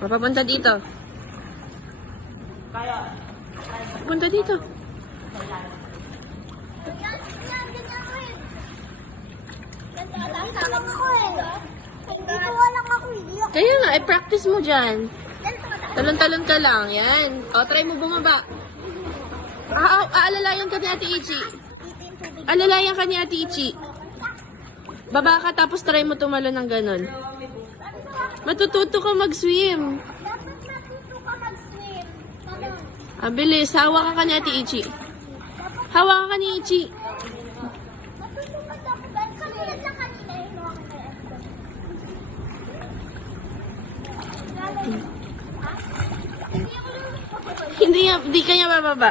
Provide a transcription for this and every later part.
Papunta dito. Punta dito. Kaya nga, i-practice mo dyan. Talon-talon ka lang. Yan. O, try mo bumaba. Aalalayan ka ni Ate Ichi. Alalayan ka ni Ate Ichi. Baba ka tapos try mo tumalon ng ganun. Matututo ka mag-swim. Bilis. Hawa ka ni Ate Ichi. Hawa ka ni Ichi. Hindi kanya bababa.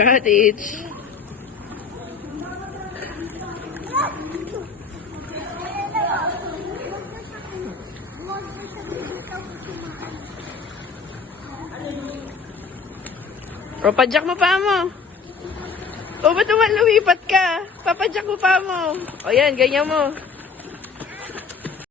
Got it. O, padyak mo pa mo. O, ba't naman lumipat ka? Papadyak mo pa mo. O, yan, ganyan mo.